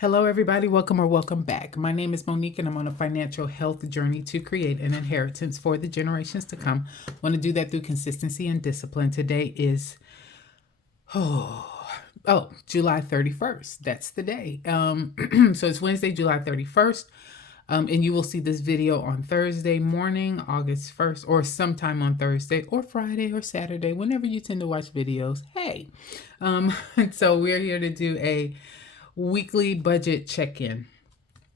Hello, everybody. Welcome or welcome back. My name is Monique, and I'm on a financial health journey to create an inheritance for the generations to come. I want to do that through consistency and discipline. Today is July 31st. That's the day. So it's Wednesday, July 31st. And you will see this video on Thursday morning, August 1st, or sometime on Thursday or Friday or Saturday, whenever you tend to watch videos. Hey. So we're here to do a weekly budget check-in.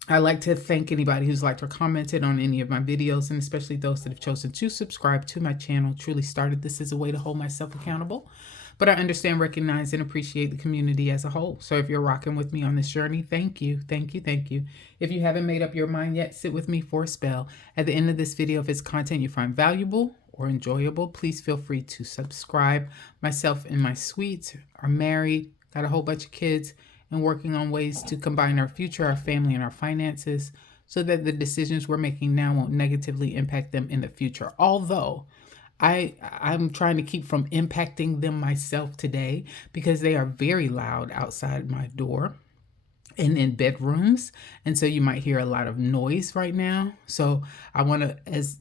I like to thank anybody who's liked or commented on any of my videos, and especially those that have chosen to subscribe to my channel. Truly started this as a way to hold myself accountable, but I understand, recognize, and appreciate the community as a whole. So if you're rocking with me on this journey, thank you, thank you, thank you. If you haven't made up your mind yet, sit with me for a spell. At the end of this video, if it's content you find valuable or enjoyable, please feel free to subscribe. Myself and my sweets are married, got a whole bunch of kids, and working on ways to combine our future, our family, and our finances so that the decisions we're making now won't negatively impact them in the future. Although I'm trying to keep from impacting them myself today because they are very loud outside my door and in bedrooms. And so you might hear a lot of noise right now. So I want to, as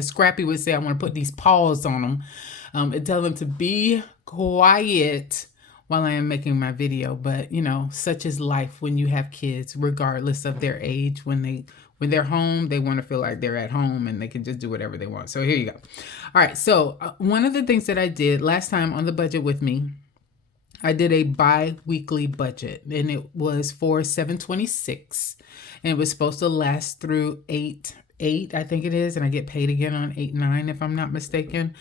Scrappy would say, I want to put these paws on them and tell them to be quiet while I am making my video. But you know, such is life when you have kids, regardless of their age. When they're home, they want to feel like they're at home and they can just do whatever they want. So here you go. All right. So one of the things that I did last time on the budget with me, I did a bi-weekly budget, and it was for 7/26, and it was supposed to last through 8/8, I think it is, and I get paid again on 8/9 if I'm not mistaken.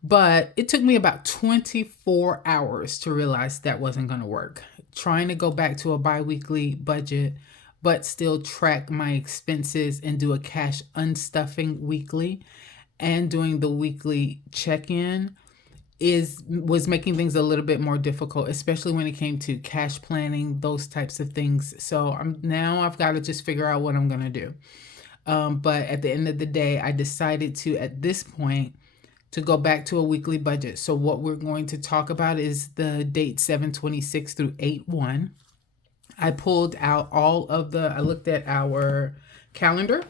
But it took me about 24 hours to realize that wasn't going to work. Trying to go back to a bi-weekly budget, but still track my expenses and do a cash unstuffing weekly, and doing the weekly check-in was making things a little bit more difficult, especially when it came to cash planning, those types of things. So I've got to just figure out what I'm going to do. But at the end of the day, I decided to, at this point, to go back to a weekly budget. So what we're going to talk about is the date 7/26 through 8/1. I pulled out I looked at our calendar,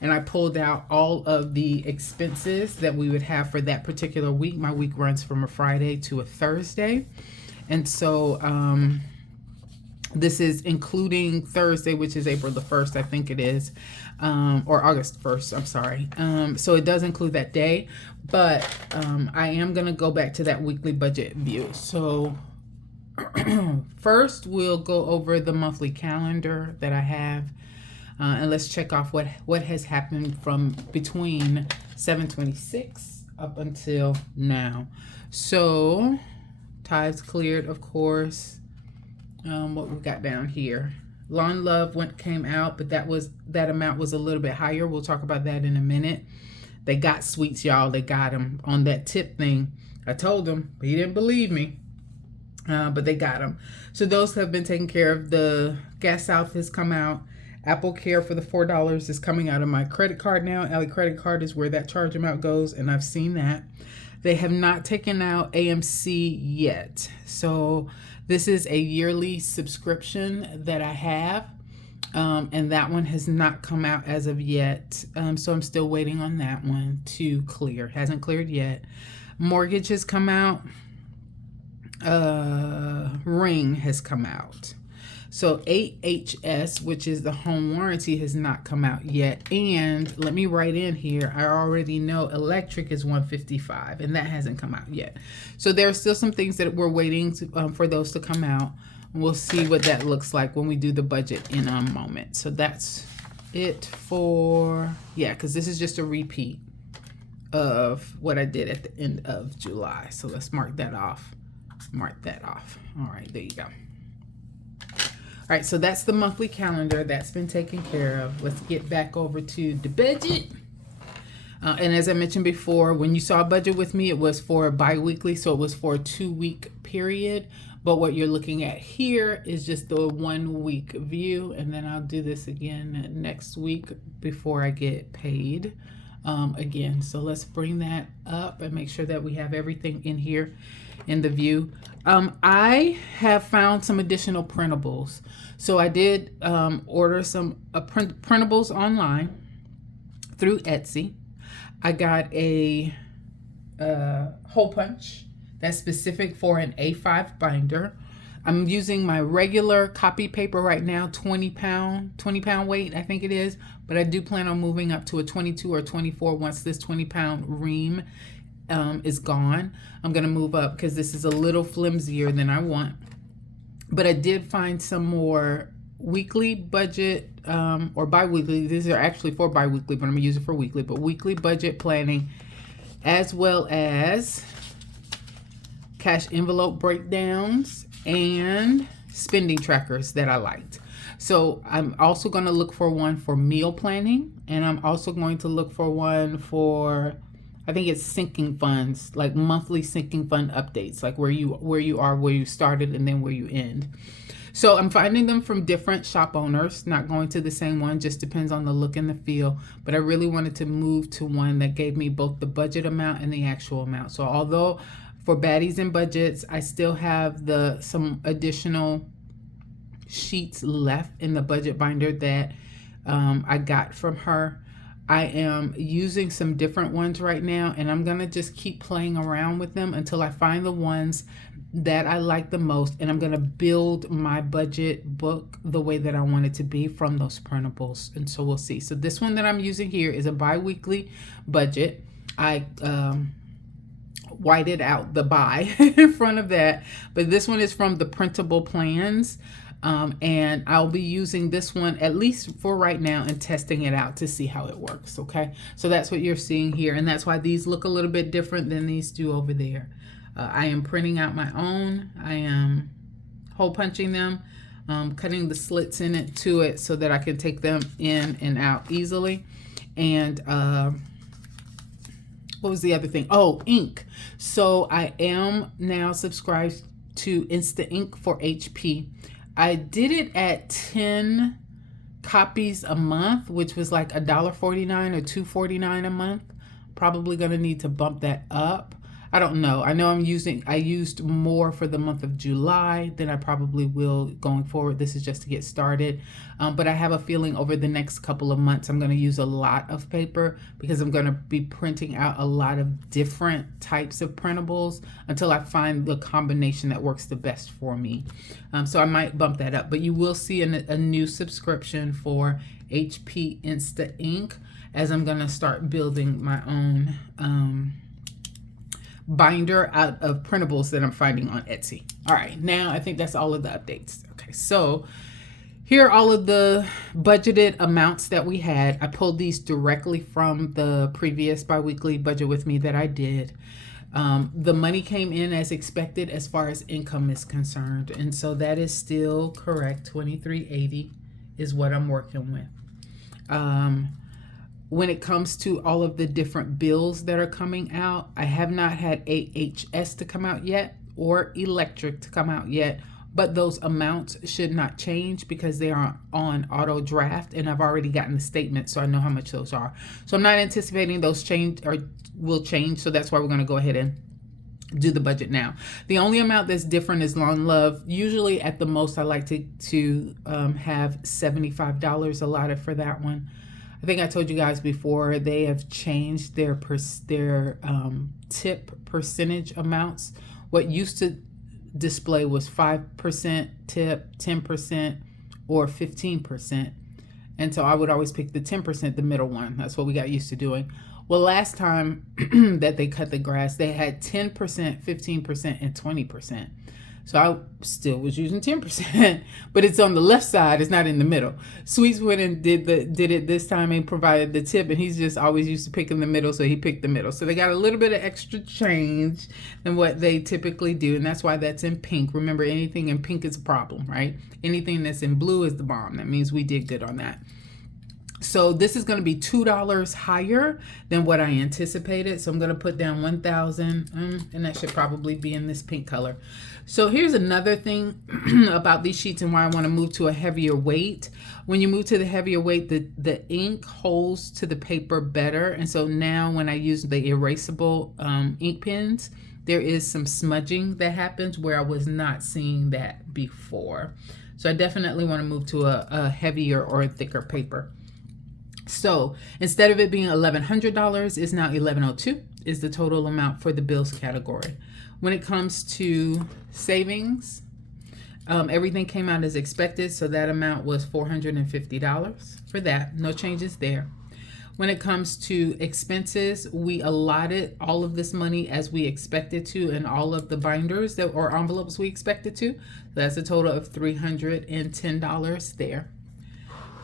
and I pulled out all of the expenses that we would have for that particular week. My week runs from a Friday to a Thursday. And so this is including Thursday, which is April the 1st, I think it is, or August 1st, I'm sorry. So it does include that day, but I am going to go back to that weekly budget view. So first, we'll go over the monthly calendar that I have, and let's check off what has happened from between 7/26 up until now. So tithes cleared, of course. What we got down here, Lawn Love came out, but that amount was a little bit higher. We'll talk about that in a minute. They got sweets, y'all. They got them on that tip thing. I told him, but he didn't believe me. But they got them. So those have been taken care of. The Gas South has come out. Apple Care for the $4 is coming out of my credit card now. Alley credit card is where that charge amount goes, and I've seen that. They have not taken out AMC yet. So this is a yearly subscription that I have, and that one has not come out as of yet. So I'm still waiting on that one to clear. Hasn't cleared yet. Mortgage has come out. Ring has come out. So 8HS, which is the home warranty, has not come out yet. And let me write in here, I already know electric is $155, and that hasn't come out yet. So there are still some things that we're waiting for those to come out. We'll see what that looks like when we do the budget in a moment. So that's it for, because this is just a repeat of what I did at the end of July. So let's mark that off. Mark that off. All right, there you go. All right, so that's the monthly calendar. That's been taken care of. Let's get back over to the budget. And as I mentioned before, when you saw a budget with me, it was for bi-weekly, so it was for a 2-week period. But what you're looking at here is just the 1-week view, and then I'll do this again next week before I get paid again. So let's bring that up and make sure that we have everything in here in the view. I have found some additional printables. So I did order some printables online through Etsy. I got a hole punch that's specific for an A5 binder. I'm using my regular copy paper right now, 20 pound weight, I think it is, but I do plan on moving up to a 22 or 24 once this 20-pound ream is gone. I'm gonna move up because this is a little flimsier than I want. But I did find some more weekly budget or bi-weekly. These are actually for bi-weekly, but I'm gonna use it for weekly, but weekly budget planning, as well as cash envelope breakdowns and spending trackers that I liked. So I'm also going to look for one for meal planning, and I'm also going to look for one for, I think it's sinking funds, like monthly sinking fund updates, like where you are, where you started, and then where you end. So I'm finding them from different shop owners, not going to the same one, just depends on the look and the feel. But I really wanted to move to one that gave me both the budget amount and the actual amount. So although for baddies and budgets, I still have some additional sheets left in the budget binder that I got from her. I am using some different ones right now, and I'm gonna just keep playing around with them until I find the ones that I like the most, and I'm gonna build my budget book the way that I want it to be from those printables, and so we'll see. So this one that I'm using here is a bi-weekly budget. I whited out the buy in front of that, but this one is from the printable plans. And I'll be using this one at least for right now and testing it out to see how it works. Okay, so that's what you're seeing here, and that's why these look a little bit different than these do over there. I am printing out my own. I am hole punching them, cutting the slits in it to it so that I can take them in and out easily. And what was the other thing? Oh, ink. So I am now subscribed to Insta Ink for HP. I did it at 10 copies a month, which was like $1.49 or $2.49 a month. Probably gonna need to bump that up. I don't know. I know I used more for the month of July than I probably will going forward. This is just to get started. But I have a feeling over the next couple of months, I'm going to use a lot of paper because I'm going to be printing out a lot of different types of printables until I find the combination that works the best for me. So I might bump that up, but you will see a new subscription for HP Insta Ink as I'm going to start building my own binder out of printables that I'm finding on Etsy. All right, now I think that's all of the updates. Okay, so here are all of the budgeted amounts that we had. I pulled these directly from the previous bi-weekly budget with me that I did. The money came in as expected as far as income is concerned, and so that is still correct. $23.80 is what I'm working with. When it comes to all of the different bills that are coming out, I have not had AHS to come out yet or electric to come out yet, but those amounts should not change because they are on auto draft, and I've already gotten the statement, so I know how much those are. So I'm not anticipating those change or will change, so that's why we're going to go ahead and do the budget now. The only amount that's different is Lawn Love. Usually at the most I like to have $75 allotted for that one. I think I told you guys before, they have changed their tip percentage amounts. What used to display was 5% tip, 10%, or 15%. And so I would always pick the 10%, the middle one. That's what we got used to doing. Well, last time that they cut the grass, they had 10%, 15%, and 20%. So I still was using 10%, but it's on the left side. It's not in the middle. Sweets went and did it this time and provided the tip, and he's just always used to pick in the middle, so he picked the middle. So they got a little bit of extra change than what they typically do, and that's why that's in pink. Remember, anything in pink is a problem, right? Anything that's in blue is the bomb. That means we did good on that. So this is going to be $2 higher than what I anticipated. So I'm going to put down 1,000, and that should probably be in this pink color. So here's another thing about these sheets and why I want to move to a heavier weight. When you move to the heavier weight, the ink holds to the paper better. And so now when I use the erasable ink pens, there is some smudging that happens where I was not seeing that before. So I definitely want to move to a heavier or a thicker paper. So instead of it being $1,100, it's now $1,102 is the total amount for the bills category. When it comes to savings, everything came out as expected, so that amount was $450 for that. No changes there. When it comes to expenses, we allotted all of this money as we expected to in all of the binders that or envelopes we expected to. That's a total of $310 there.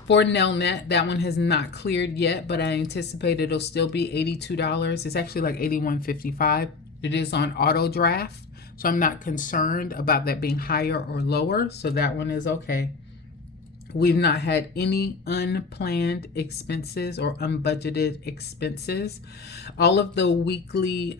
For Nelnet, that one has not cleared yet, but I anticipate it'll still be $82. It's actually like $81.55. It is on auto draft, so I'm not concerned about that being higher or lower, so that one is okay. We've not had any unplanned expenses or unbudgeted expenses. All of the weekly,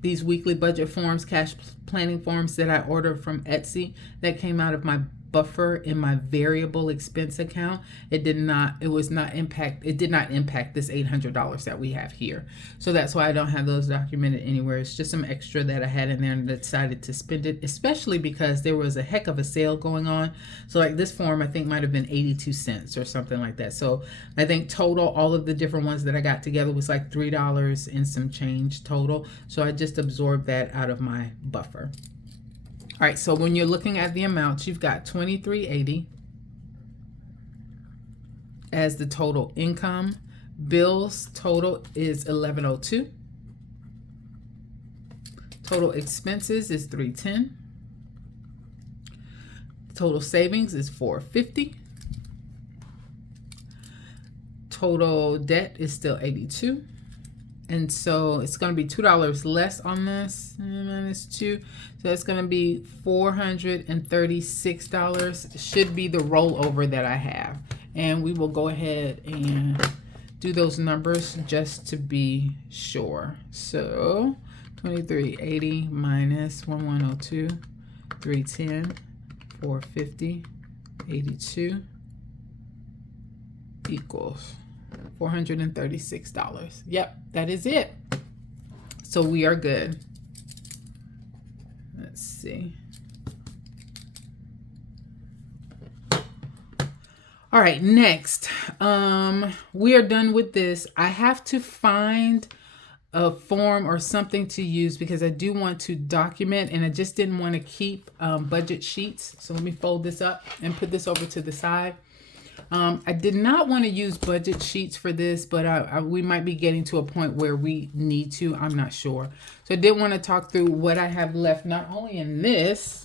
these weekly budget forms, cash planning forms that I ordered from Etsy, that came out of my buffer in my variable expense account. It did not impact this $800 that we have here. So that's why I don't have those documented anywhere. It's just some extra that I had in there and decided to spend it, especially because there was a heck of a sale going on. So like this form, I think might have been 82 cents or something like that. So I think total, all of the different ones that I got together was like $3 and some change total. So I just absorbed that out of my buffer. All right, so when you're looking at the amounts, you've got $2,380 as the total income. Bills total is $1,102. Total expenses is $310. Total savings is $450. Total debt is still $82. And so it's going to be $2 less on this, minus 2. So it's going to be $436 should be the rollover that I have. And we will go ahead and do those numbers just to be sure. So 2380 minus 1102, 310, 450, 82 equals $436. Yep, that is it. So we are good. Let's see. All right, next, we are done with this. I have to find a form or something to use because I do want to document, and I just didn't want to keep budget sheets. So let me fold this up and put this over to the side. I did not want to use budget sheets for this, but we might be getting to a point where we need to. I'm not sure. So I did want to talk through what I have left, not only in this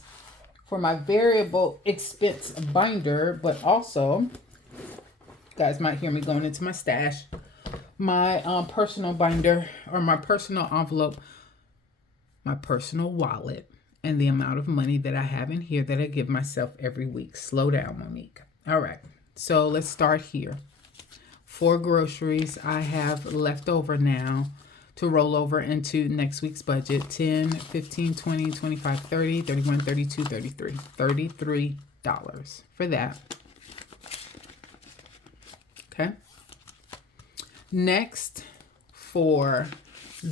for my variable expense binder, but also, you guys might hear me going into my stash, my personal binder or my personal envelope, my personal wallet, and the amount of money that I have in here that I give myself every week. Slow down, Monique. All right. So let's start here. For groceries, I have left over now to roll over into next week's budget. 10, 15, 20, 25, 30, 31, 32, 33. $33 for that. Okay. Next, for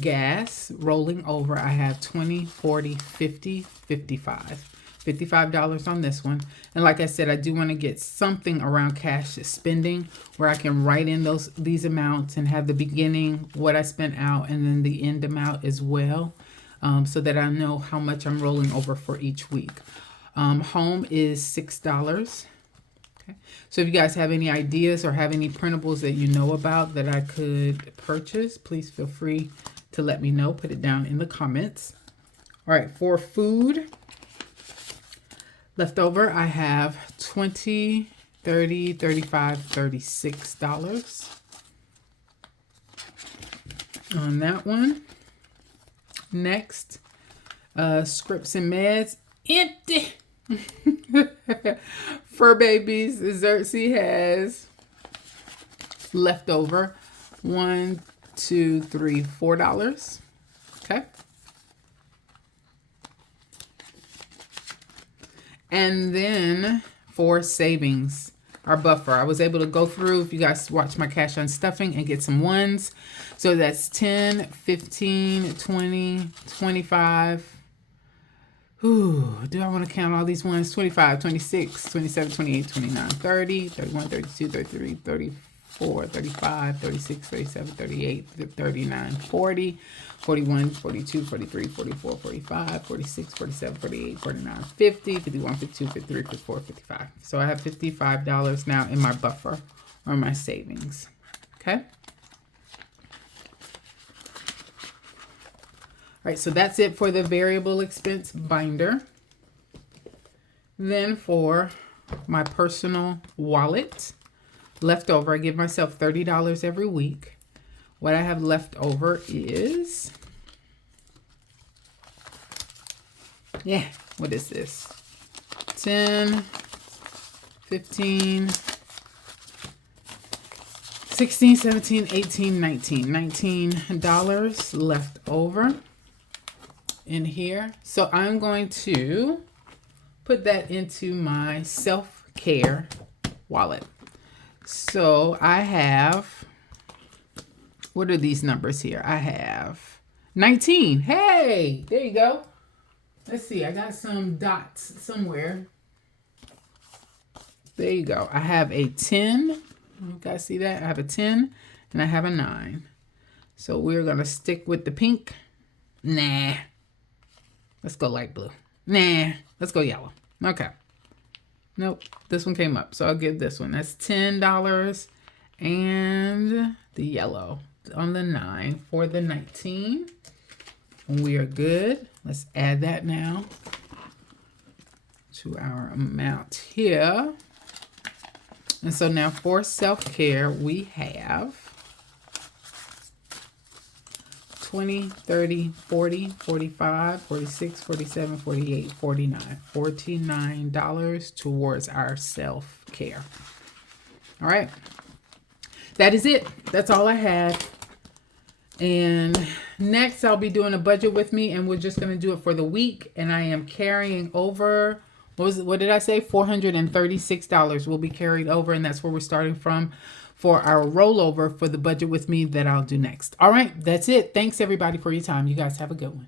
gas, rolling over, I have 20, 40, 50, 55. $55 on this one. And like I said, I do want to get something around cash spending where I can write in these amounts and have the beginning, what I spent out, and then the end amount as well, so that I know how much I'm rolling over for each week. Home is $6. Okay. So if you guys have any ideas or have any printables that you know about that I could purchase, please feel free to let me know. Put it down in the comments. All right, for food, left over, I have $20, $30, $35, $36 on that one. Next, scripts and meds, empty. Fur babies, Xerxes has left over $1, $2, $3, $4. Okay. And then for savings, our buffer. I was able to go through, if you guys watch my cash on stuffing, and get some ones. So that's 10, 15, 20, 25. Ooh, do I want to count all these ones? 25, 26, 27, 28, 29, 30, 31, 32, 33, 34, 35, 36, 37, 38, 39, 40, 41, 42, 43, 44, 45, 46, 47, 48, 49, 50, 51, 52, 53, 54, 55. So I have $55 now in my buffer or my savings. Okay. All right, so that's it for the variable expense binder. Then for my personal wallet, leftover, I give myself $30 every week. What I have left over is, what is this? 10, 15, 16, 17, 18, 19. $19 left over in here. So I'm going to put that into my self-care wallet. So I have, what are these numbers here? I have 19. Hey, there you go. Let's see, I got some dots somewhere. There you go. I have a 10. You guys see that? I have a 10 and I have a 9. So we're going to stick with the pink. Nah. Let's go light blue. Nah. Let's go yellow. Okay. Nope. This one came up. So I'll give this one. That's $10. And the yellow on the 9 for the 19. We are good. Let's add that now to our amount here. And so now for self-care, we have 20, 30, 40, 45, 46, 47, 48, 49. $49 towards our self-care. All right. That is it. That's all I had. And next I'll be doing a budget with me, and we're just going to do it for the week. And I am carrying over, what did I say? $436 will be carried over, and that's where we're starting from for our rollover for the budget with me that I'll do next. All right, that's it. Thanks everybody for your time. You guys have a good one.